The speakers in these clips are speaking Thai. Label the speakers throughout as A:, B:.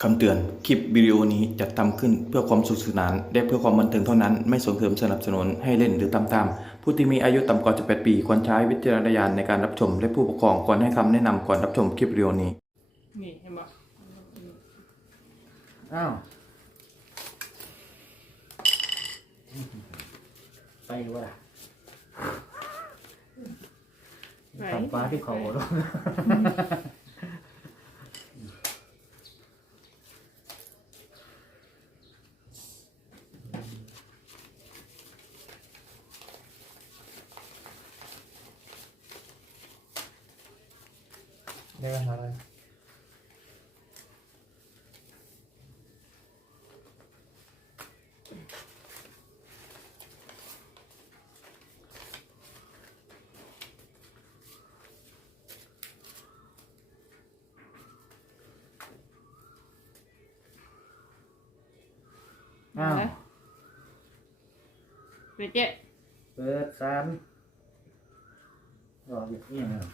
A: คำเตือน คลิปวิดีโอนี้จัดทำขึ้นเพื่อความสนุกสนานและเพื่อความบันเทิงเท่านั้น ไม่ส่งเสริมสนับสนุนให้เล่นหรือตามตามผู้ที่มีอายุต่ำกว่า18 ปีควรใช้วิจารณญาณในการรับชมและผู้ปกครองควรให้คำแนะนำก่อนรับชมคลิปวิดีโอนี้
B: นี่เห็นบ่
C: อ้าวไปวะล่ะ
B: ไป
C: ตับปลาที่เขาลงได้ไหมครับอ้าว
B: ไปเจ๊
C: เปิดซ้ำรออยู่นี่นะครับ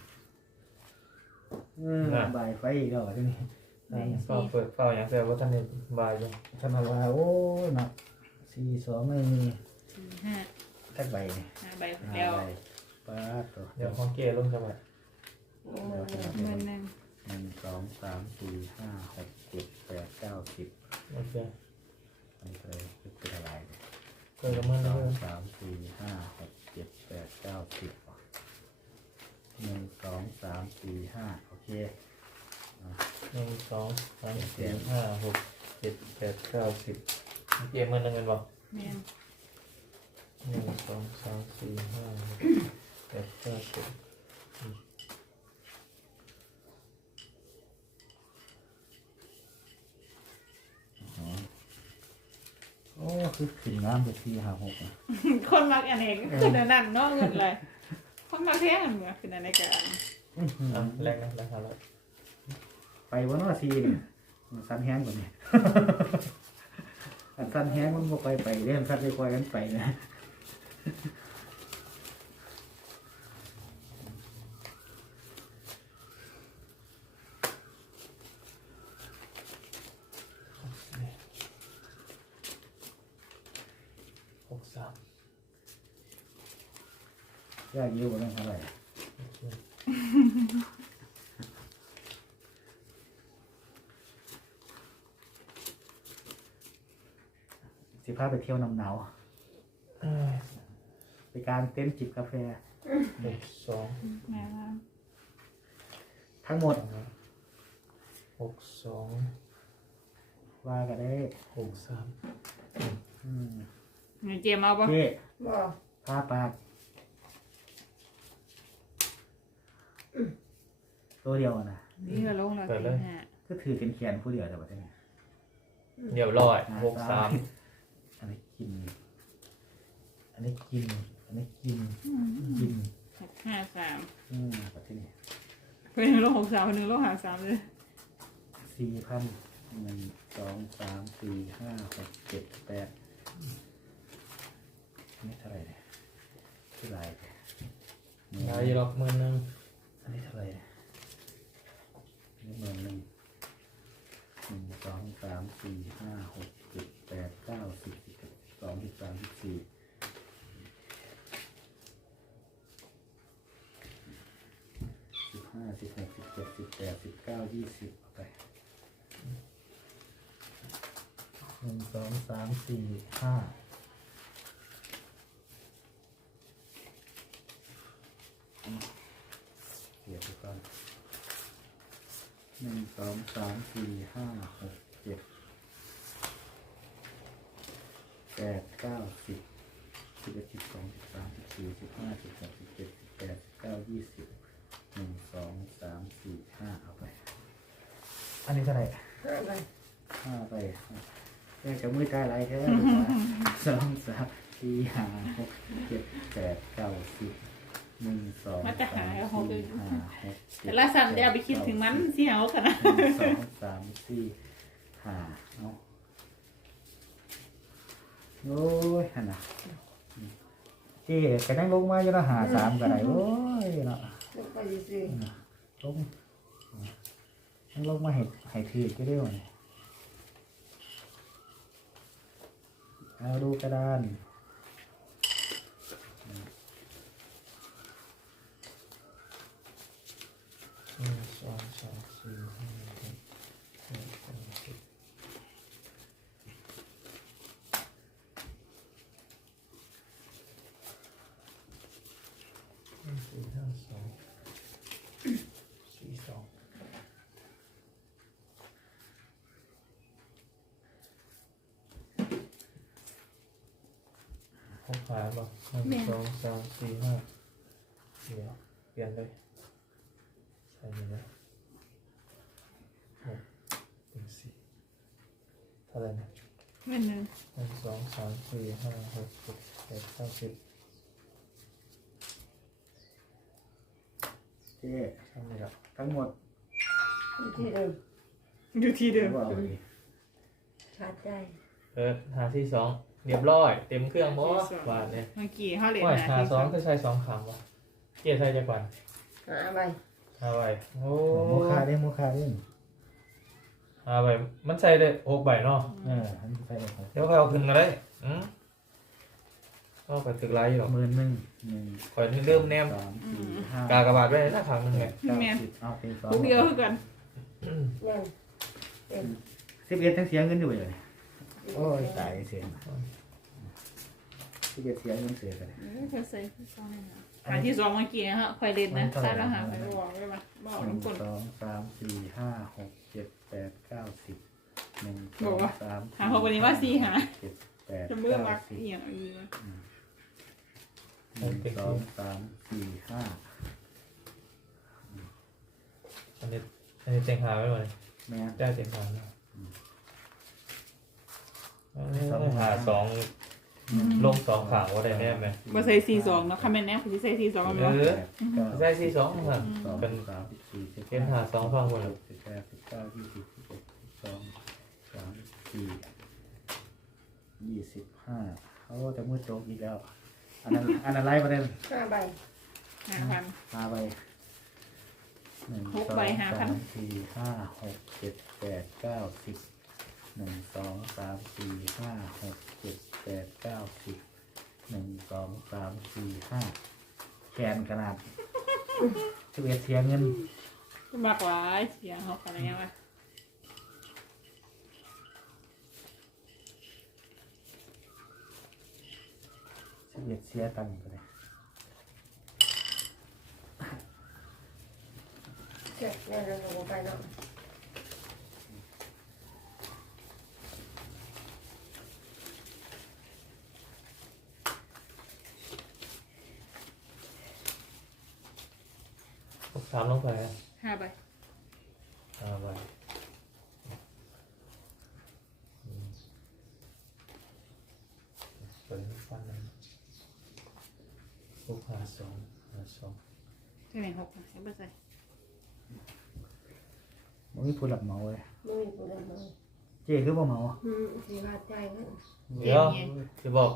C: บ่ายไฟอีกแล้วที่นี่
D: เฝ้าเปิดเฝ้าอย่างเดียวว่าท่านในบายอยู่
C: ทำอะไรโอ้ยหนัก4-2ไม่มี
B: 4 5
C: ทักใบนี่
B: 5ใบ
C: 5
B: แล้ว
C: ใบป้าตัว
D: เดี๋ยวของเกลงจังหวัด
B: โอ้เงินนึง
C: 1 2 3 4 5 6 7 8 9 10
D: โอเค
C: อันนี้เลยเป็นอะไร
D: เคยกับมือ
C: ส
D: แล้
C: อ
D: ว
C: งสามสี่ห้าหกเจ็ดแปดเก้าสิบ1 2 3 4 5โอเค
D: 1 2 3 4 5 6 7 8 9 10เกมมือนึงกันบ่
B: แม่น
D: 1 2 3 4 5 6 7 8 9 10
C: โอ้คือขึ้นน้ำไป4 5 6นะ
B: คนมักอันเองคือเดินนั่นเนาะเงินเลยคนมักแท้กันเหมือนคือในการ
D: แรงนะราคาแล้ว
C: ไปวันว่าซีเนี่ยมันสั้นแห้งกว่านี้ อันสั้นแห้งมันบ่ไปเรื่องสั้นไปคอยกันไปนะ
D: 63
C: ยากเยอะกว่านั้นเท่าไหร่สิพาไปเที่ยวน้ำหนาวไปกางเต็นท์จิบกาแฟ
D: 62
B: แม่ว่า
C: ทั้งหมด
D: 62
C: ว่ากันได้
D: 63
C: อืม
B: เงินเจมเอาบ่
C: เจ๊
B: บ่
C: ผ้าปากตัวเดียวอะนะ
B: นี่ก็ลงแล้ว4 5
C: ก็ถือเป็นแขนผู้เดียวแต่ว่าใช่ไหม
D: เดี๋ยวร้อย63
C: อันนี้กิน อันนี้กิน อันนี้กิน กิน
B: 6 5 3
C: แบบที่นี่
B: เพิ่นลง63เพิ่นลง53เลย
C: 4,000 1 2 3 4 5 6 7 8อันนี้เท่าไหร่เนี่ยที่ไรเนี่ย
D: ได้อยู่หรอกมือนึง
C: อันนี้เท่าไหร่เนี่ยอันนี้11,000 1 2 3 4 5 6 7 8 9 10 11 12 13 14 15 16 17 18 19 20เอาไป1 2 3 4 5เสียไปก่อน1 2 3 4 5 6 7 8 9 10 11 12 13 14 15 16 17 18 19 20 1 2 3 4 5เอาไปอันนี้เท่าไหร่5ไปแค่จะมือได้ไรแค่2 3 4 5 6 7 8 9 10 1 2
B: มาจะหาเอาของ
C: 3
B: อื่น
C: 4 5 6
B: แต่ละสั่นเดี๋ยวเอาไปคิดถึงมันสิเอาขนาด
C: 1 2 3 4 5เอาโอ้ยหันน่ะเจ๊ก็นั่งลงมาอยู่แล้ว53ก็ได้โอ้ยเนาะลงนั่งลงมาให้ถือก็ได้วนี่เอาดูกระดาน
D: สองสามสี่ห้าหกเจ็ดแปดสิบสี่ห้าสองสี่สองหกขาบ่หนึ่งสองสามสี่ห้าเดี๋ยวเปลี่ยนเลยใส่เลยนะหกเป็นสี่เท่าไหร่นะ
B: ไม่หนึ่ง
D: หนึ่งสองสามสี่ห้าหกเจ็ดแปดเก้าสิบ
C: เจ๊
D: ทำไม่ได้
C: ทั้งหมด
E: ที่เดิม
B: อยู่ที่เดิม
C: ว่าเอาดิ
E: ขาดใจ
D: หาที่สองเรียบร้อยเต็มเครื่องบ่หวานเนี่ย
B: เมื่อกี้เขาเล่น
D: ว่า
B: นะ
D: หา
B: ที่
D: สองก็ใช้สองคำวะเกียร์ใช้จะก่อน
E: หาใบ
D: หาใบโอ้
C: โมคาได้โมคาได้
D: หาใบมันใช้ได้หกใบเนาะ
C: อันนี้ใส่ครับ
D: เดี๋ยวค่อยเอาขึ้นมาได้ก็ไปถึกไรอยู่หรอก
C: หมื่นหนึ่ง
D: ข่อยเริ่มแนม
C: สามสี่ห้าก
D: ากระบาดไว้หน้าทางนึงไง
C: 90เอาเป็นสอง
B: ทุกเดียวคือกัน
E: แน่นเต็ม
C: 11ทั้งเสียเงินอยู่เลยโอ้ยตายเสีย11เสียเงินเสียกัน
B: เธอใส่ที่สองหาที่สองเมื่อกี้ฮะคอยเล่นนะใส่แล้วหาไปบอกไว้ปะบอก
C: หนึ่
B: น้ำ
C: ง
B: กล
C: สองสามสี่ห้าหกเจ็ดแปดเก้าสิบหนึ่งส
B: บ
C: อ
B: อก
C: ง
B: ว่า
C: สาม
B: หาเขาวันนี้ว่าสี่หา
C: เจ็ดแปด
B: จะเมื่อ
C: เก้า
B: มัก
C: สิบ
B: เอียงอีก
C: หนึ่งสองสามสี่ห้า
D: อันนี้เต็งหาไว้หมดเลย
C: แม่
D: ได้เต็งหาแล้วหาสองลงสองขางว่าได้แน่ไหม
B: มาใส่สี่สองเนาะคำเป็นแน่คือใส่สี่สองกัน
D: เอ
B: เนาะ
D: อใส่ที่สองครับ
C: สอง
D: เป็น
C: สามสิบสี่สิบ
D: เป็นหาสองฟังหมดเลย
C: สิบแปดสิบเก้ายี่สิบสิบเอ็ดสิบสองสามสี่25เขาจะมืดโจกอีกแล้ว อันนั้นไล่ประเด็น
E: ห้าใบ
B: 5,000
C: 5 ใบหนึ่ง
B: หก
C: สอง
B: ใบ
C: สา
B: 5,000
C: มสี่ห้าหกเจ็ดแปดเก้าสิบหนึ่งสองสามสี่ห้าหกเจ็ดแปดเก้าสิบหนึ่งสองสามสี่ห้าแขนขนาด11เสียเงิน
B: มากกว่าเสียงเขาอะไรเงี้ยวะ
C: 11เสียตังค์ไปเลย
E: เจ็ดแน่นเราลงไปเนาะ
D: หกสามลงไป
B: 5 ใบ
D: หาใบเปิดให้ฟังนะหกหาสองหาสอง
B: ใช่ไหม6ให้ไปใส่
C: มันมีผู้หลับเหมาเลย
E: ไม่มีผู้ใดมา
C: เจ๊คือบ่เหมา
E: สีขาดใจเงิน
D: เดี๋ยวจะบอก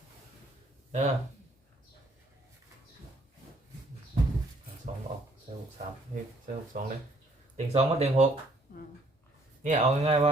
D: สองออกใส่หกสามนี่ใส่หกสองเลยเต็งสองมาเต็งหกเนี่ยเอาง่ายๆว่า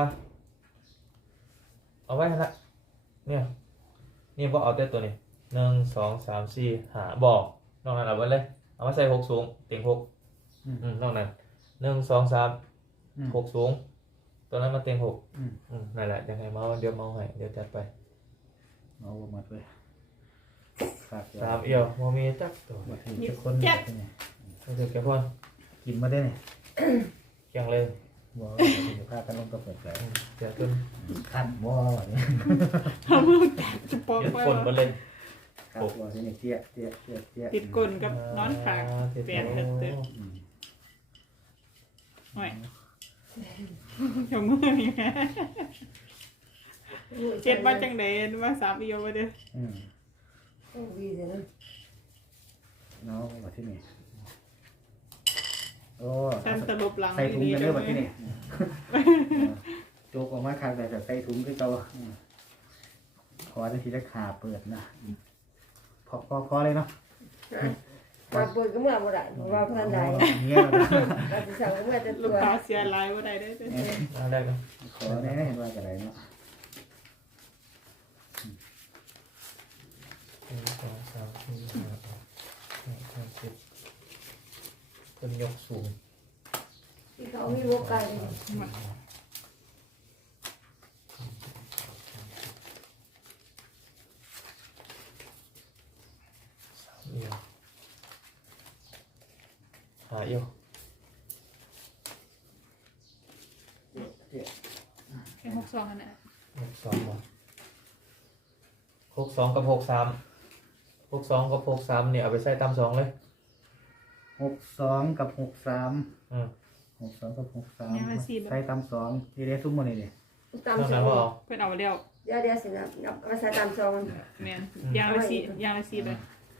D: เอาไว้ละเนี่ยนี่ว่าเอาแต่ตัวนี้หนึ่งสองสามสี่หาบอกนอกนั้นเอาไว้เลยเอามาใส่หกสูงเต็งหกนอกนั้นหนึ่งสองสามหกสูงตัวนั้นมาเต็งหกนั่นแหละยังไงเมาเดี๋ยวเมาให้เดี๋ยวจัดไป
C: เอาบ่หมดเลยขาด
D: สามเอี่ยวโมมีจักตัว
C: บ่ถึงจะคนเนี่ย
D: ไม่ถึงแค่พ่อน
C: กินมาได้เนี่ย
D: เกียงเลย
C: บ่ถึงพากันลงกระเปิดแล้ว
D: เดี๋ยวขึ้น
C: ขั้นบ่เนี่ย
B: ทำมือจะปอก
D: เดี๋ยว
B: ไป
D: ฝนมาเล่น
C: ครับบ่ที่นี่เตี้ย
B: ติดกลกับนอนขางเปลี่ยนเตือนหน่อยชมมือนี่แม่เจ็ดมาจังเดนมา3 ปีมาเด้อ
E: โอ้ดีเลยนะ
C: เนาะบ่ที่นี่โอ้
B: ฉันตลบหลัง
C: ใส่ถุงกันเด้อบ่ที่นี่โจกออกมาคันแต่ใส่ถุงคือเก่าขอได้ทีละขาเปิดนะพอเลยเนาะ
E: มาเปิดก็เมื่อบ่ได้เพราะว่าพันใด
C: เงี้ย
E: เราจะสั่งเมื่อจะ
B: ลู
E: ตั
B: ก
E: ว
B: ค้าเสียหลายบ่ได้เด้อ
D: เอาได้ไหม
C: ขอแน่เห็นว่าจะไรเนาะ
D: 1 2 3 4 5 6 7 8 9 10คนยกสูง
E: ที่เขามีโอกาสเลย
D: เอียวหาเอียว
B: แค่62อันน่ะ
D: 62มา62กับ63 62กับ63เนี่ยเอาไปใส่ตาม2เลย
C: 62กับ63
D: อืม
C: 62กับ63
B: ยังละ4แบบ
C: ใส่ตาม2ที่ได้ซุ่มมานี่
E: ตาม
D: นอก
E: ส
D: นั้
E: อน ง
D: ว่าเอา
B: เพิ่นเอาแล้ว
E: เดี๋ยวสินับมาใส่ตามสอง
B: แม่นอย่างละ4อย่างละ4เลย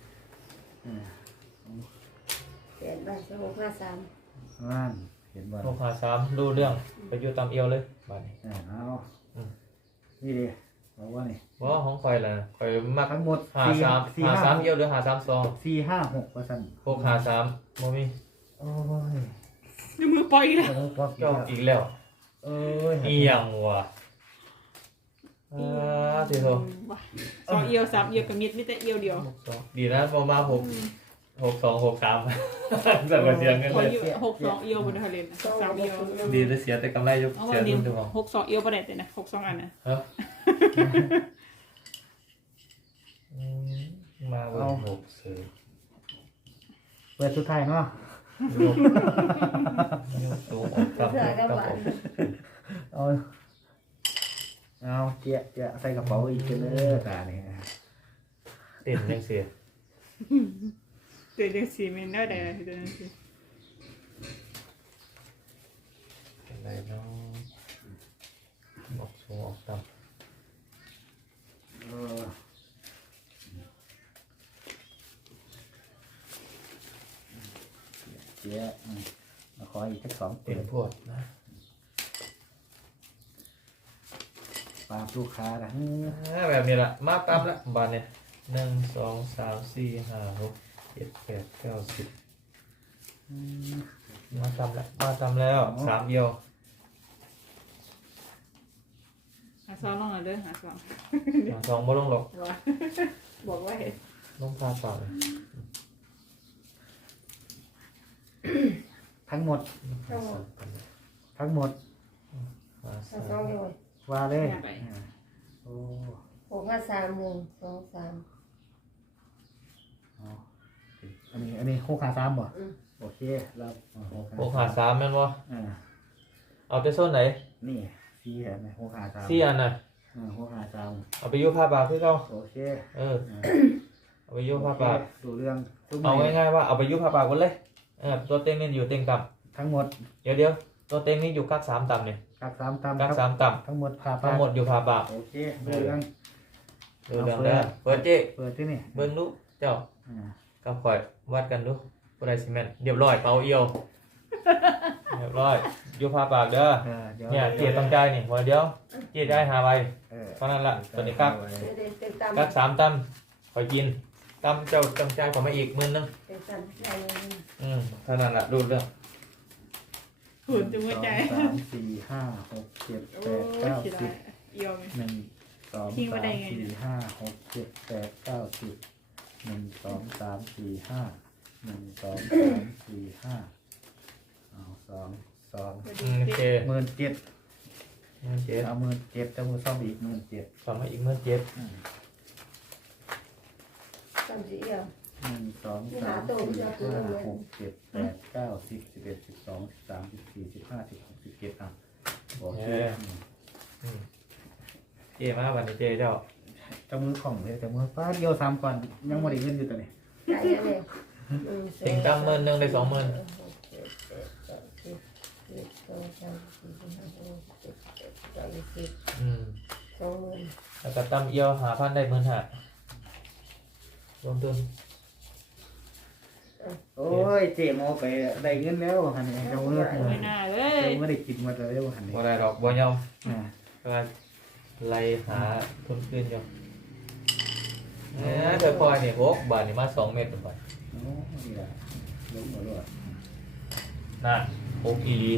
E: เปลี่ยนไปสองห้าสาม
C: ล้านเห็นบ่
D: 653ดูเรื่องไปอยู่ตามเอียวเลยบาดนี้
C: เอานี่ดิบอกว่านี่
D: บ่ของข่อยล่ะข่อยมัก
C: ทั้งหมด
D: 53เอียวหรือ532
C: 456%
D: 653บ่มี
C: โอ้ย
B: นิ้วมือปล่อยอีกแล้ว
C: โอ้ป๊อก
D: จอกอีกแล้ว
C: เอ้ย
D: อีหยังวะทีโท
B: ว่ะ2เอียว3เอียวกับมิดมีแต่เอียวเดียว
D: ดีนะประมาณ6263สั่งเสียงกัน
B: พอ
D: เลย
B: อยู่62เอียวบ่ได้เล่นนะ3เอียว
D: ดีแต่เสียแต่กำไรยก
B: เอา
D: เสี
B: ว่าย นี่
D: รุ่นเดียว
B: 62เอียวบ่ได้แต่นะ62อันน่ะ
D: ฮะมาเบอร์6ซื้อ
C: เปิดสุดท้ายเนาะ
D: ยกสูงออกกับ
E: เสื้อกับ
D: กับ
E: หวา
D: อน อก
C: เอาเจี๊ยใส่กระเป๋าอีกเด้อตาเนี่ย
D: เต้นยังเสีย
B: เดี๋ยวจังซี่แม่นได้เดี๋ยวจังซี่
D: เป็นไรเนาะออกสูงออกต่
C: เออเจี๊ยมาขออีกสัก2
D: ำ
C: เปิ
D: เป็น
C: ด
D: พวกนะ
C: ปาบลูกค้านะ
D: แบบนี้ละมาตามละบานเนี่ย1 2 3 4 5 6 7 8 9 10มาตามแล้วมาตามแล้ว3เดียว
B: หาซ้อนลงมาเด้อหาซ้อน
D: 2บ่ลงหรอก
B: ว่าบอกว่าเห็น
D: ลงพาเปล่าเลย
C: ทั้งหมดทั้งหมด
D: มา
E: สองอยู่
C: ว่าเลยโอ้
E: หกห้าสามหนึ่งสองสาม
C: อันนี้653บ่โอเคแล้ว
D: 653แม่นบ่ เอาแต่โซนไหน
C: นี่4เห็นไหม653
D: 4อันน่ะ
C: 653
D: เอาไปอยู่ผ้าปากคือเก่า
C: โอเค
D: เอาไปอยู่ผ้าปาก
C: ดูเรื่อง
D: เอาง่ายๆว่าเอาไปยุบผ้าปากกันเลยตัวเต็งนี่อยู่เต็งต่
C: ทั้งหมด
D: ำเดี๋ยวตัวเต็งนี่อยู่กัก3ต่ำเนี่ย
C: กัก3ตาม
D: กัก3ต่
C: ทั้งหมดผ่า
D: ำทั้งหมดอยู่ผ้าปาก
C: โอเคดูเรื่อง
D: ดูเรื่องเด้อเปิดเจ๊
C: เปิดที่นี่
D: เบิ้งลูกเจ้ากับข่อยวัดกันดูผู้ใดสิแม่นเรียบร้อยเป่าเอียวเรียบร้อยอยู่ผ้าปากเด้อเนี่ยเจ๊ต้องใจนี่วันเดียวเจ๊ได้5ใบเท่านั้นละตัวนี้กัก
E: เต็มตาม
D: กัก3ต่ำข่อยกินต่ำเจ้าต้องใจขอมาอีก10,000นึง
E: เต็มตามได้เลย
D: เท่านั้นละดูเรื่อง
B: หุ่นจุงหัวใจ
C: 3 4 5 6 7
B: โอ้
C: 8
B: คิด
C: 9
B: ได้เอียวไหม
C: 10 1 2
B: ทิ้งไว้ได้ไง
C: 3
B: เนี่ย
C: 4 5 6 7 8 9 10 1 2 3 4 5 1 2 3 4 5เอา2
D: โอเค
C: 2 17,000
D: เจ็ด
C: เอา17,000จะมือซ่อมอีก17,000
D: สองมาอีก17,000
E: ตามสีเอียว
C: 1 2 3 4 5 6 7 8 9 10 11 12 13 14 15 16 17อ่ะโอเค
D: เจมาวันนี้เจเจ้า
C: จะมือของเลยแต่มือป้าเดียว3ก่อนยังไม่ได้เงินอยู่ตัวนี้
E: ได้เลย
D: ติงตั้ง10,000ได้20,000
E: 6 7 8 9 10 11 12 13 14 15 16 17 18 19
D: อืม
E: 20 20,000
D: แล้วก็ตั้มเอียว5,000ได้15,000รวมทุน
C: โอ้ยเจ๊โมไปได้เงินแล้วหันนี่จะมือ
B: ไม่น่าเล
C: จะ
B: ย
C: ไม่ได้กินมาแล้วหันนี่
D: บ่ได้ดอกบ่ยอม
C: อ่า
D: ก็ไล่หาทุนคืนอยู่เธอพลอยนี่6บาทนี่มา2เม็ดบาท
C: โอ้นี่แหละล้มหมดเลย
D: นั่น6อีหลี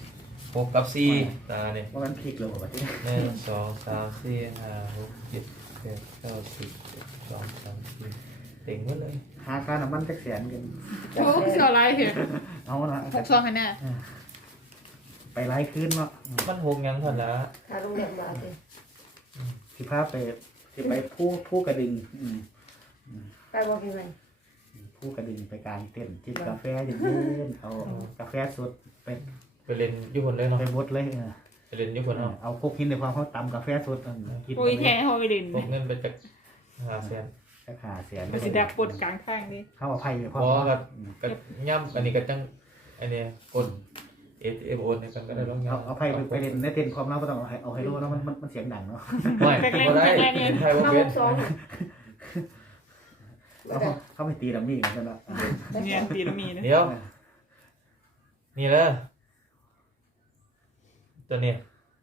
D: 6กับ4ตานี่
C: ว่ามันพลิกเลยว่ะที่
D: 1 2 3 4 5 6 7 แปดเก้าสิบเอ็ดสองสามสี่เต็งหมดเลย
C: หาค่าน้ำมันจักแสนกัน
B: โอ้เสียวไรเหรอ
C: เอาละ
B: หกซองคะแนน
C: ไปไล่คืนเนาะ
D: มันหกยังเท่านั้นละ
E: ถ้าโรงเรียนมาสิ
C: สิพาไปสิไปผู้กระดึง
E: ไปบอกพี่ไหม
C: ผู้กระดึงไปกลางเต้นจิบกาแฟเย็นๆเอากาแฟสดไป
D: ไปเล่นญี่ปุ่นเลยเนาะ
C: ไปบดเลย
D: ไปเล่นญี่ปุ่นเนาะ
C: เอาพวกกินในความเขาตำกาแฟสดกิน
B: โอ้ยแทงเขาไปเด่น
D: พวกเงินไปจากหาแสน
C: ราคาเสีย
B: มันสิดักปวดกลางข้างนี่
C: เข้าเอาไผ่ไปพร้อ
D: เพราะ
C: ม
D: กับย่ำอันนี้ก็จังอันนี้กด ATM โอนในกันก็ได้ลองย่ำ
C: เอาไผ่ไปเล่นในเต้นความเราก็ต้องเอาไฮโลเนาะมันเสียงดังเนาะ
D: ไม่ก็ได้ใครว่า
E: มา
D: เป็
E: ห
D: น
E: กสอง
C: เขาไปตีดัมมี่กันแล้ว
B: เนี่ยตีละมีนะ
D: เดี๋ยวนี่เลยตัวนี้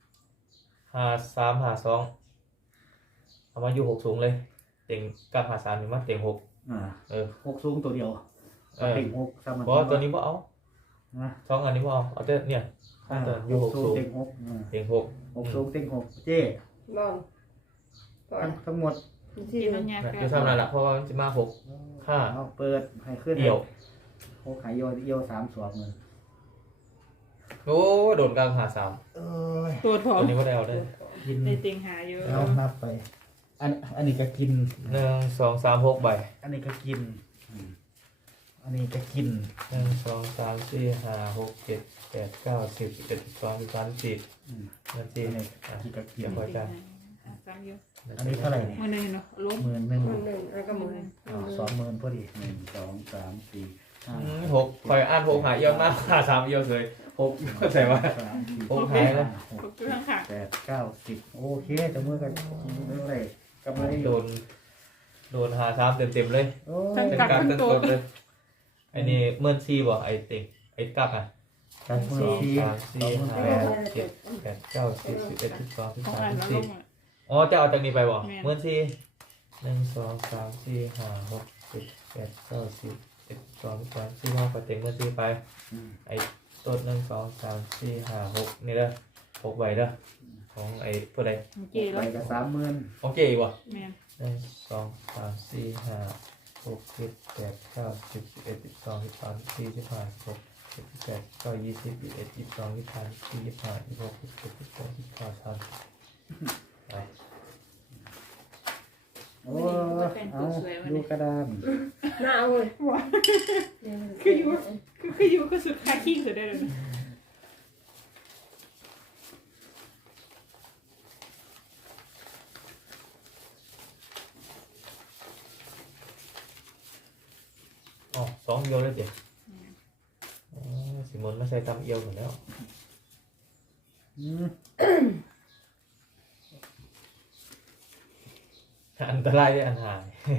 D: 5352เอามาอยู่6สูงเลยเต็งกับ53นี่มาเต็ง6
C: หกสูงตัวเดียวติ่งหกซ้ำมัน
D: เพราะตัวนี้บ่เอาสองอันนี้บ่เอาแต่เนี่ยตัวอยู่6สูง
C: ติ่งหก
D: เต็ง6
C: หกสูงติ่งหกเจ้
E: ลองก่อน
C: ทั้งหมด
E: ที่
B: กิน
E: หนึ่
B: น้ำ
E: ง
B: ยา
D: อยู่ซ้ำนั่นแหละเพราะว่ามันจะมา6
C: เอาเปิดให้ขึ้น
D: เดี่ยว
C: หกขายโยสามสวมเลย
D: โอ้โดนกลาง53
C: เอ้ย
B: ตัวผอ
D: ตั
B: ม
D: วนี้บ่ได้เอาเลย
C: กิน
B: ในเตียงหาเยอะ
C: แล้วนับไป อันนี้ก็กิน
D: 1 2 3 6ใบ
C: อันนี้ก็กินอันนี้ก็กิน
D: 1 2 3 4 5 6 7 8 9 10 11 12 13 14นั่นสิ
C: อันนี้กินก็กิน
D: เดี๋ยวค่อยจ้าง
B: ซ้ำเยอะ
C: อันนี้เท่าไหร่เนี่ย
B: มันเลยเนาะล้ม
C: หมื่นหนึ่ง
E: คนหนึ่งแล้วก็มือ
C: 20,000พอดี1 2 3 4 5
D: 6คอยอ่าน6หายเอียวมาก53เอียวเลย6เข้าใจว่า 6หายแล้ว
B: ตกเครื่องค่ะ
C: 8 9 10โอเคแต่เมื่อกันเท่าไหร่กำไร
D: โดน53เต็มๆเลย
C: โอ้
B: ทั้ง
C: ย
B: กักทั้งตัว
D: เลยไอ้นี่เมื่อนซีบ่ไอ้ติงไอ้กักอ่ะ
C: จากมือที่
D: 3 4 5 6 7 8 9 10 11 12
B: ของอ่านแล้ว
D: 13
B: ลง
D: 14
B: อ่ะ
D: อ๋อจะเอาจากนี้ไปบ่
B: แม่น
D: เมื่อนซี1 2 3 4 5 6 7 8 9 10 11 12 13 14 5ก็เต็มเมื่อนซีไปไอ้ต้น1 2 3 4 5 6นี่เด้อ6ใบเด้อของไอ้ผู้ใด
B: เก๋แล้
C: ไป
B: ว
C: กับ30,000
D: ของเก๋อีกบ่
B: แม่น
D: 1 2 3 4 5 6 7 8 9 10 11 12 13 14 15 16 17 18 19 20 21 22 23 24 25 26 27 28 29 30ไป
C: โอ้เอาดูกระดาน
E: หน้าเอาเลย
B: คืออยู่ก็สุดค่าขี้สุดได้เลยนะ
D: อ๋อ2เอียวเลยเจ๊สิมนไม่ใช่ตำเอียวหมดแล้ว อันตรายด้วยอันหาย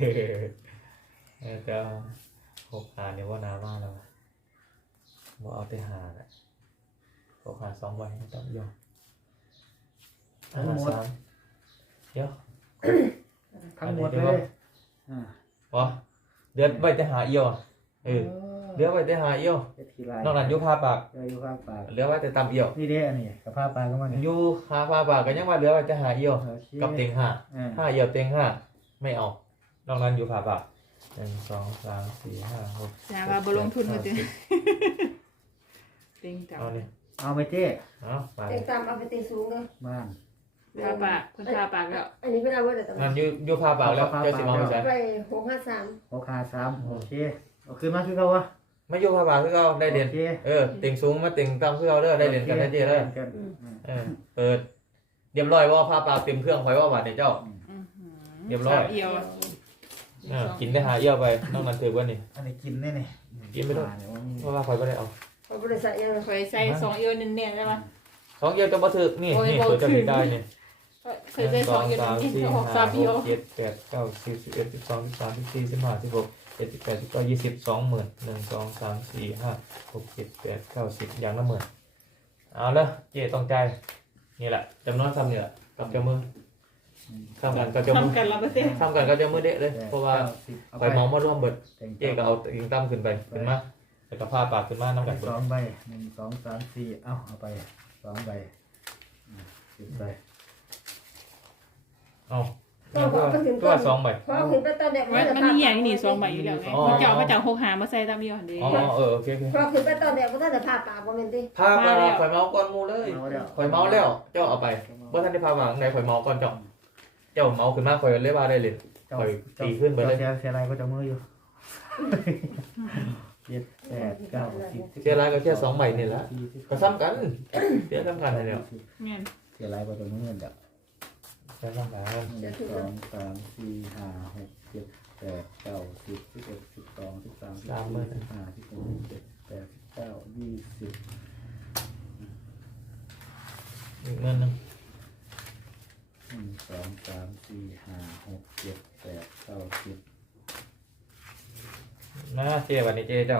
D: จะ6 หาเนี่ยว่านามาแล้วว่าเอาแต่หาแหละ6 หา2ใบไม่ต้องเอียว
C: ทั้งหมด
D: เดี๋ยว
C: ทั้งหมดเลยอ่าว
D: ะเดือนไปแต่หาเอียวอะเดือนไปแต่หาเอียว
C: ทีไร
D: นอกนั้นอยุคาปาก
C: อยู่ข้างปาก
D: เหลือไว้แต่ตำเอียว
C: นี่เด้อันนี้กับผ้าปลาก็มาเนี่ย
D: อยู่คาปากก็ยังว่าเหลือไว้แต่หาเอียว
C: โอเค
D: กับเต็งห้า 5เอียวเต็ง5ไม่เอานอกนั้นอยู่คาปาก1 2 3 4 5 6
B: อย่ามาบลงทุนมาเต็มเต็งจับ
D: เอาเนี่ย
C: เอาไหมเจ๊
D: เอาไป
E: เต็งตามเอาไปตีสูงเลย
C: บ้าน
B: ทาปากคนทาปากแล้ว
E: อันนี้เป็นอาวุธแต่
D: งั้นอยู่คาปากแล้วเจ้าสิมาไม่ใช่
E: ไป653
C: 653โอเคเอาขึ้นมาคือเขาวะ
D: ไม่อยู่คาปากคือเขาได้เรียน
C: โอเค
D: เต็งสูงมาเต็งต่ำคือเขาเด้อได้เรียนกันได้เจเด้อ
C: กัน
D: เปิดเรียบร้อยว่าคาปากเต็มเครื่องไว้ว่าบาดเนี่ยเจ้า เรียบร้อย
B: เอียว
D: กินได้หาเอี้ยวไปนอกนั้นถือว่านี่
C: อันนี้กินแน่เนี่ย
D: กินไม่ได้
C: เนี่ยว่า
D: เพราะว่าคอยไม่ได้เอา
E: เอาบริษัทยัง
B: เคยใส่2เอียวเน้นๆได้ปะ
D: 2เอี้ยวจะมาถือนี่นี่ตัวจะมีได้นี่
B: เคยใส่2เอียว
D: 3
B: เน้น
D: 4
B: ๆออก3เอียว
D: 5 6 7 8 9 10 11 12 13 14 15 16 17 18 19 20 20,000 1 2 3 4 5 6 7 8 9 10อย่างละหมื่นเอาละเจ๊ต้องใจนี่แหละจำนวนซ้ำนี่แหละกับเจ้ามือซ้ำกันกับเจ้ามือ
B: ทำกันแล้วก็เต้
D: ซ้ำกันกับเจ้ามือเด็ดเลยเพราะว่า
C: เอา
D: ไปมองมาร่วมเบิด
C: แต่ง
D: เจ๊ก็เอาอิงตั้มขึ้นไปขึ้นมาแล้วก็ผ้าปากขึ้นมาน้ำกัน
C: ส
D: เบิด
C: องใบ1 2 3 4เอาไป2ใบ10ใบ
D: เอา
E: ก็ขอไปถึง
D: ตัวสองใบ
E: ขอขึ้นไปตอนเด็ก
B: มันมีอย่างนี้2ใบอยู่แล้วไงมันเจาะมาจาก6หามาใส่ตามอยู่หั่นเด้
D: อ๋อโอเค
E: ขอขึ้นไปตอนเด็กก็ต้องแต่ผ้าปากบ่แม่นติ
D: พามาข่อยเมาก่อนมูเลยข่อยเมาแล้วเจ้าเอาไปว่าท่านได้พามาข้างในข่อยเมาก่อนเจ้าเมาขึ้นมาข่อยเลยว่าได้เลยข่อยตีขึ้นไปเลย
C: เสียอะไรก็จะมืออยู่เจ็ดแปดเก้าสิบ
D: เสียรายก็แค่2ใบนี่แหละก็ซ้ำกันเสียซ้ำกันเลยเนี่ย
B: แม่น
C: เสียอะไรก็จะมือเดี๋ยว
D: เสียซ้ำกัน
C: 1 2 3 4 5 6 7 8 9 10 11 12 13 14 15 16 17 18 19 20
D: อีกเงินหนึ่ง
C: 1 2 3 4 5 6 7 8 9 10
D: นะเจวันนี้เจเจ้า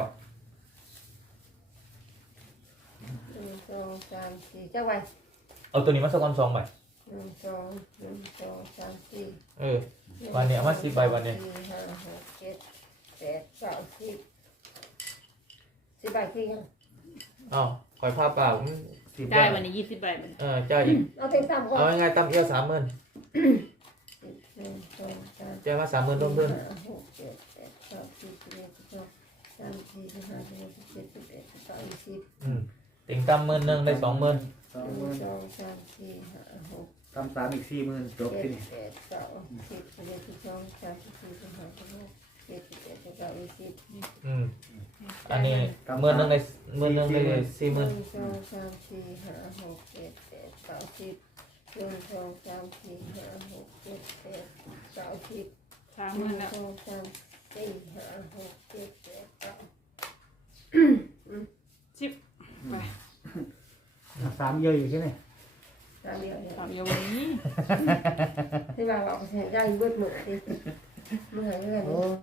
E: 1 2 3 4จักไว้
D: เอาตัวนี้มาสักคน2ใบ
E: 1 2 1 2 3 4
D: เออวันนี้เอามา10ใบวันนี้
E: 4 5 6 7 8 9 10 10ใบคือยัง
D: อ้าวข่อยพาเปล่า
C: 10
B: ได้วันนี้20ใบมัน
D: จ่ายอีก
E: เอาเต็มต่ำก่อน
D: เอาง่ายๆตั้มเอี้ยว30,000
E: 1 2 3
D: จ่ายมา30,000ต้นเพิ่น
E: 5 6 7 8 9 10 11 12 13 14 15 16 17 18 19 20
D: ติ่งตั้ม10,000ได้20,000
C: 20,000
E: 1 2 3 4 5 6
C: ตำตามอีก40,000จบที่นี่
E: 7 8 9 10 11 12 13 14 15 16 17 18 19 20
D: อันนี้10,000ได้10,000ได้
E: 1
D: 40,000
E: 2 3 4 5 6 7 8 9 10 1 2 3 4 5 6 7 8 9 10
B: 30,000แล้ว
E: 1 2 3 4 5 6 7 8
B: 10ไป
C: 3เยอะอยู่ใช่ไหม
E: 9 3เดียวเนี่ย
B: ถามอยู่วันนี้
E: ที่ว่าเราเอาไปใช้ได้เบิดหมดดิเมื่อไหร่เมื่อไหร่